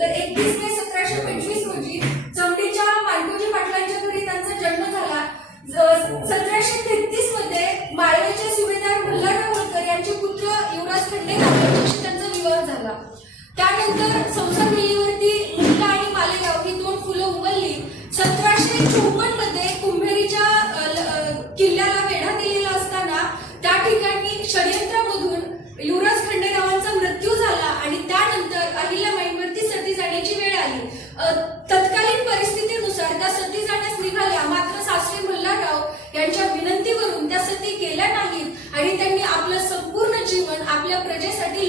तर एकवीस मे सतराशे पंचवीस रोजी चौंडीच्या मालकोजी पाटलांच्या घरी त्यांचा जन्म झाला. सतराशे तेहतीसमध्ये माळव्याचे सुभेदार मल्हार होळकर यांचे पुत्र युवराज खंडे यांच्याशी त्यांचा विवाह झाला. त्यानंतर संसार मिलीवरती मुंडा आणि मालेगाव ही दोन फुलं उमलली. सतराशे चोपन्नमध्ये कुंभेरीच्या किल्ल्याला वेढा दिलेला असताना त्या ठिकाणी षडयंत्रामधून युवराज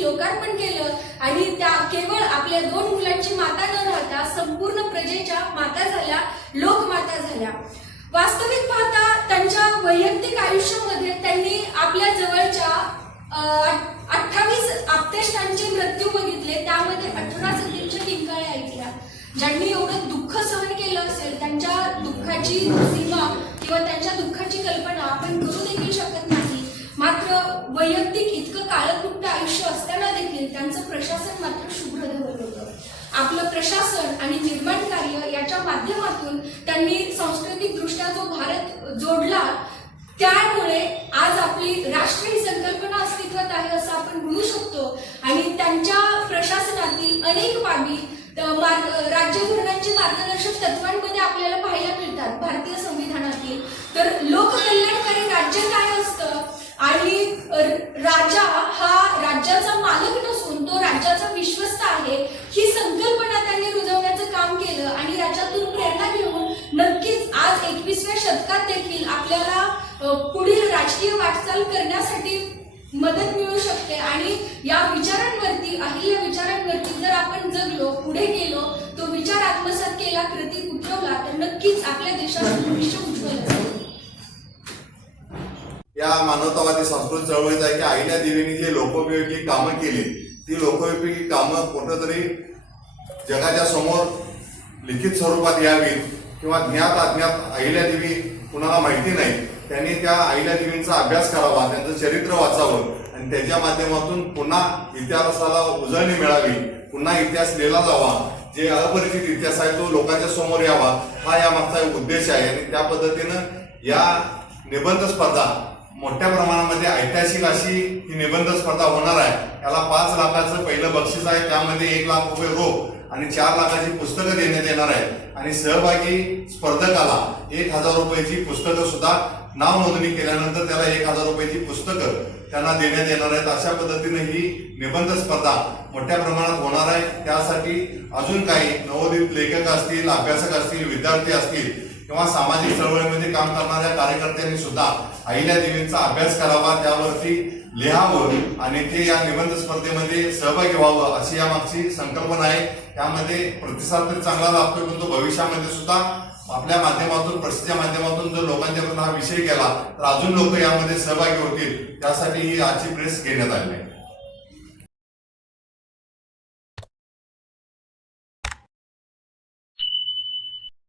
लोकार्पण केलं आणि त्या केवळ आपल्या दोन मुलांची माता न राहता संपूर्ण प्रजेच्या माता झाल्या लोकमाता झाल्या. वास्तविक पाहता त्यांच्या वैयक्तिक आयुष्यामध्ये त्यांनी आपल्या जवळच्या अठ्ठावीस आप्तेष्टांचे मृत्यू बघितले त्यामध्ये अठरा सतींच्या किंकाळ्या ऐकल्या. ज्यांनी एवढं दुःख सहन केलं असेल त्यांच्या दुःखाची सीमा किंवा त्यांच्या दुःखाची कल्पना आपण करू देखील शकत नाही. असताना देखील त्यांचं प्रशासन मात्र शुभ्र धवल होतं. आपलं प्रशासन आणि निर्माण कार्य याच्या माध्यमातून त्यांनी सांस्कृतिक दृष्ट्या जो भारत जोडला त्यामुळे आज आपली राष्ट्र ही संकल्पना अस्तित्वात आहे असं आपण म्हणू शकतो. आणि त्यांच्या प्रशासनातील अनेक बाबी अ, राज्यधोरणांची मार्गदर्शक तत्वांमध्ये आपल्याला पाहायला मिळतात. भारतीय संविधानातील. तर लोककल्याणकारी राज्य काय असतं? आणि राजा राज्याचा मालक नसून तो राज्याचा विश्वस्त आहे ही संकल्पना त्यांनी रुजवण्याचं काम केलं आणि याच्यातून प्रेरणा घेऊन नक्कीच आज एकवीसव्या शतकात देखील आपल्याला पुढील राजकीय वाटचाल करण्यासाठी मदत मिळू शकते. आणि या विचारांवरती अहिल्या विचारांवरती जर आपण जगलो पुढे गेलो तो विचार आत्मसात केला कृती उठवला तर नक्कीच आपल्या देशाचं भविष्य उज्ज्वल असेल. या मानवतावादी संस्कृत चळवळीत आहे की आईल्या देवीने जे लोकोपयोगी कामं केली ती लोकोपयोगी कामं कुठंतरी जगाच्या समोर लिखित स्वरूपात यावीत किंवा ज्ञात अज्ञात अहिल्या देवी कुणाला माहिती नाही त्यांनी त्या अहिल्या देवींचा अभ्यास करावा त्यांचं चरित्र वाचावं आणि त्याच्या माध्यमातून पुन्हा इतिहासाला उजळणी मिळावी पुन्हा इतिहास लिहिला जावा. जे अपरिचित इतिहास आहे तो लोकांच्या समोर यावा हा या मागचा उद्देश आहे आणि त्या पद्धतीनं या निबंध स्पर्धा मोठ्या प्रमाणामध्ये ऐतिहासिक अशी ही निबंध स्पर्धा होणार आहे. याला पाच लाखाचं पहिलं बक्षीस आहे. त्यामध्ये एक लाख रुपये रोख आणि चार लाखाची पुस्तकं देण्यात येणार आहेत आणि सहभागी स्पर्धकाला एक हजार रुपयाची पुस्तकं सुद्धा नाव नोंदणी केल्यानंतर त्याला एक हजार रुपयाची पुस्तकं त्यांना देण्यात येणार आहेत. अशा पद्धतीने ही निबंध स्पर्धा मोठ्या प्रमाणात होणार आहे. त्यासाठी अजून काही नवोदित लेखक असतील अभ्यासक असतील विद्यार्थी असतील किंवा सामाजिक चळवळीमध्ये काम करणाऱ्या कार्यकर्त्यांनी सुद्धा अहिल्या देवींचा अभ्यास करावा त्यावरती लिहावं आणि ते या निबंध स्पर्धेमध्ये सहभागी व्हावं अशी या मागची संकल्पना आहे. त्यामध्ये प्रतिसाद तरी चांगला लाभतोय पण तो भविष्यामध्ये सुद्धा आपल्या माध्यमातून प्रसिद्धीच्या माध्यमातून जर लोकांच्या हा विषय केला तर अजून लोक यामध्ये सहभागी होतील. त्यासाठी ही आजची प्रेस घेण्यात आली आहे.